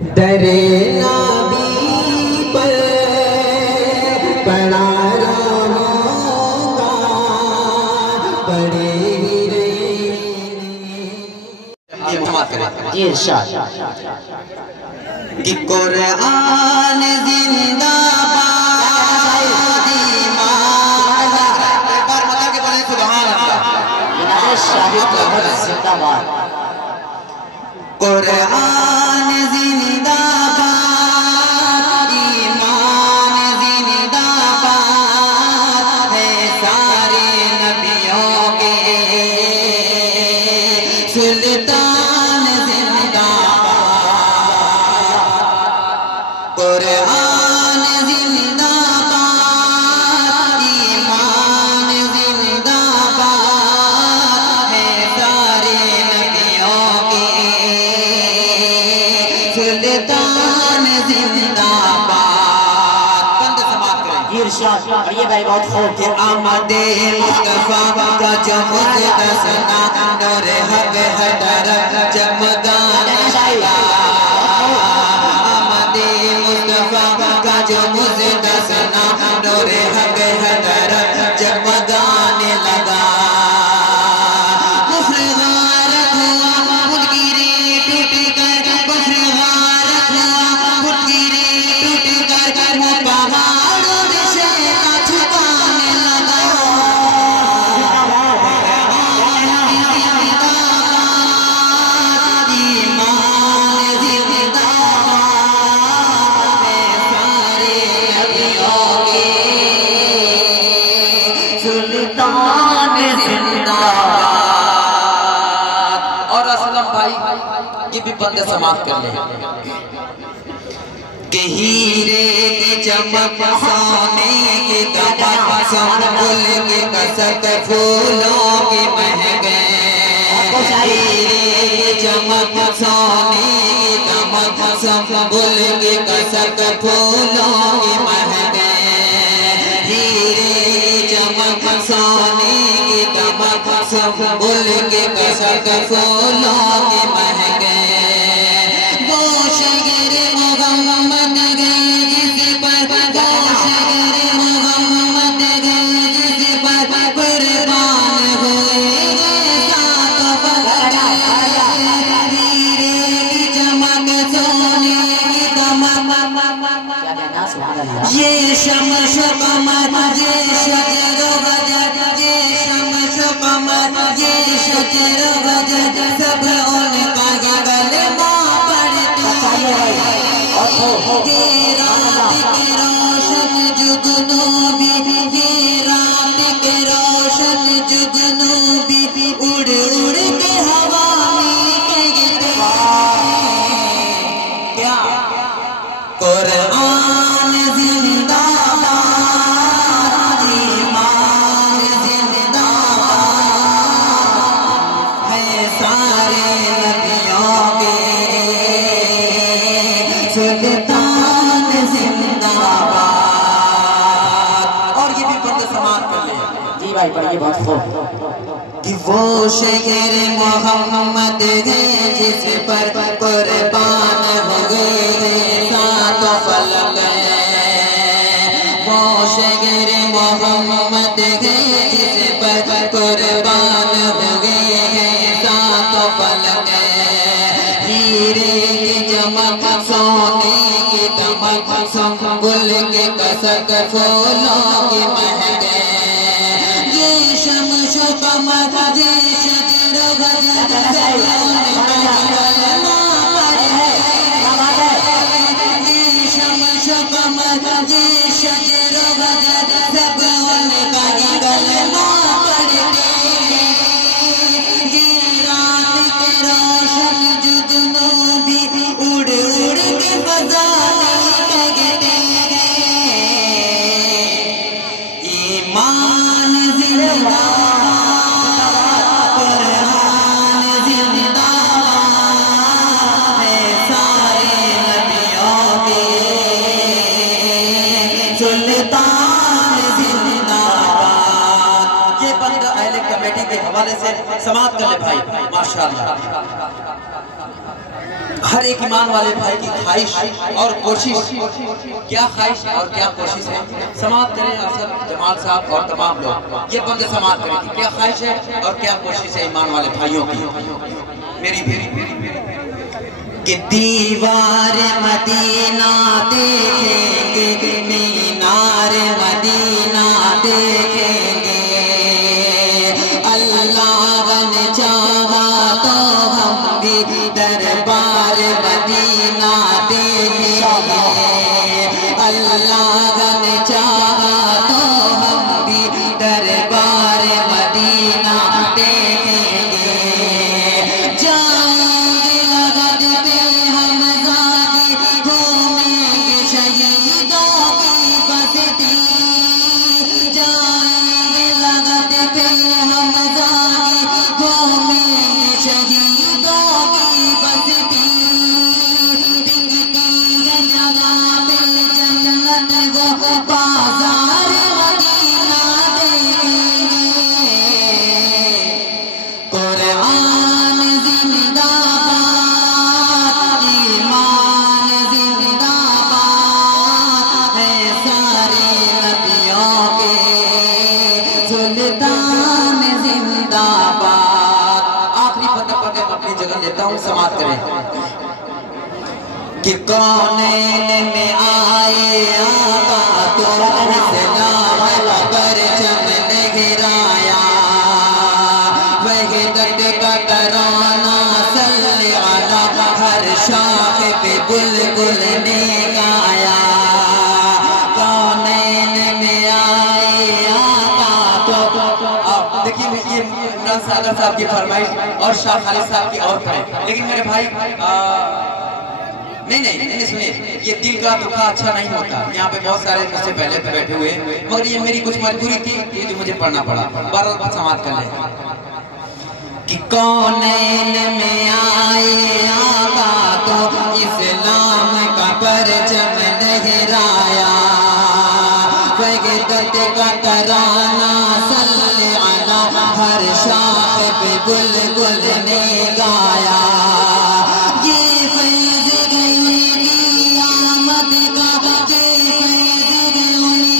در نبی پر پڑا رہوں گا، پڑے ہی جی ارشاد کہ قرآن زندہ باد، ایمان ایک بار ملا کے بولے سبحان اللہ، شاہد محمد زندہ باد، قرآن زندہ باد، ایمان زندہ باد ہے سارے نبیوں کے سلطان زندہ باد، قرآن زندہ باد، ایمان زندہ باد ہے سارے نبیوں کے سلطان زندہ باد۔ بند سماعت کریں جی ارشاد، اور یہ بھائی بہت خوب کہ آمد مصطفیٰ کا جو مقدسنا نور حق ہے در جمدان آمد مصطفیٰ کا جو مقدسنا نور حق ہے در جمدان لگا، کفر غارت ہوا خود گیری ٹوٹ کر، کفر غارت ہوا خود گیری ٹوٹ کر، وہ پہاڑ سے کا چھپانے لگا، ایمان زندہ باد ہے سارے نبیوں کے سلطان زندہ باد۔ اور اسلم بھائی یہ بھی بندے سماعت کر لیں کہ ہیرے کی چمک سونے کی دمک سنبل کی کسک پھولوں کی مہک، ہیرے کی چمک سونے کی دمک سنبل کی کسک پھولوں کی مہک، ہیرے کی چمک سونے کی دمک سنبل کی کسک پھولوں کی مہک، گوشگر محمد گئے جس پر، گوشگر محمد گئے جس پر قربان ہوئے سات فلک، ہیرے کی چمک سونے کی دمک، یہ شمس و قمر یہ شجر و بجر، یہ شمس و قمر یہ شجر و بجر، سب ان کا کلمہ پڑھتے ہیں، یہ رات کے روشن جگنوں بھی، یہ رات کے روشن جگنوں بھی اڑ اڑ کے ہوا میں گرتے ہیں، کیا قرآن زندہ باد، ایمان زندہ باد ہے سارے نبیوں کے سلطان زندہ باد۔ اور یہ بھی بند سماعت کر لیں جی بھائی پڑھیے بہت خوب کہ وہ شہر محمد ہے جس پر قربان ہو گئے ہیں سات فلک، وہ شہر محمد ہے جس پر قربان ہو گئے ہیں سات فلک، ہیرے کی چمک سونے کی دمک سنبل کے کسک پھولوں کی مہک، یہ شمس و قمر یہ شجر و بجر، سب ان کا کلمہ پڑھتے ہیں، یہ شمس و قمر یہ شجر و بجر، سب ان کا کلمہ پڑھتے ہیں، یہ رات کے روشن جگنوں بھی اڑ اڑ کے فضا میں گرتے ہیں، ایمان زندہ قرآن زندہ ہے سارے نبیوں کے سلطان زندہ باد۔ یہ بند اہل کمیٹی کے حوالے سے سماعت کر لے بھائی ماشاءاللہ۔ ہر ایک ایمان والے بھائی کی خواہش اور کوشش، کیا خواہش اور کیا کوشش ہے؟ سماعت کریں ارشد جمال صاحب اور تمام لوگ یہ بندے سماعت کریں کہ کیا خواہش ہے اور کیا کوشش ہے ایمان والے بھائیوں کی. میری کہ دیوار مدینہ دیکھیں گے، مینار مدینہ دیکھیں گے، اللہ نے چاہا تو ہم بھی دربار مدینہ دیکھیں گے، اللہ نے چاہا تو ہم بھی دربار مدینہ دیکھیں گے. سماعت کریں کہ کونین میں آئے آقا تو اسلام کا پرچم لہرایا، وحدت کا ترانہ صلی علی ہر شاخ پہ بلبل نے گایا. کونین میں آئے آقا تو دیکھیے یہ عمران ساگر صاحب کی فرمائش اور شاہ خالد صاحب کی اور کریں. لیکن میرے بھائی نہیں سنیں، یہ دل کا دکھا اچھا نہیں ہوتا. یہاں پہ بہت سارے مجھ سے پہلے پہ بیٹھے ہوئے مگر یہ میری کچھ مجبوری تھی جو مجھے پڑھنا پڑا. بہرحال سماعت کر لیں کہ کونین میں آئے آقا تو اسلام کا پرچم لہرایا، وحدت کا ترانہ صلی علی ہر شاخ پہ بلبل نے گایا. یہ فیض گئی کی آمد کا، یہ فیض گئی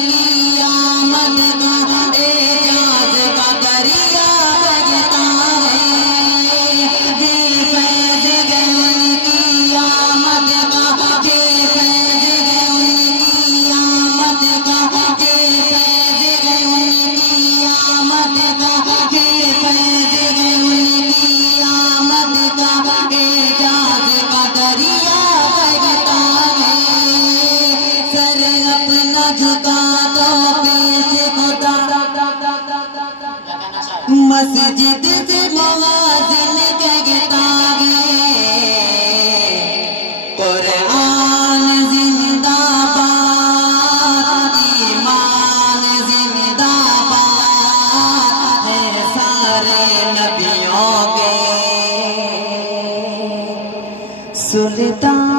کی آمد کا، اعجاز کا دریا بہتا ہے. یہ فیض گئی کی آمد کا، یہ فیض گئی کی آمد کا، یہ فیض گئی کی آمد کا، یہ فیض گئی کی آمد کا، اعجاز کا دریا بہتا ہے. سر اپنا جھکا تو پیش خدا، مسجد سے مؤذن کہتا ہے قرآن زندہ باد، ایمان زندہ باد ہے سارے نبیوں کے سلطان.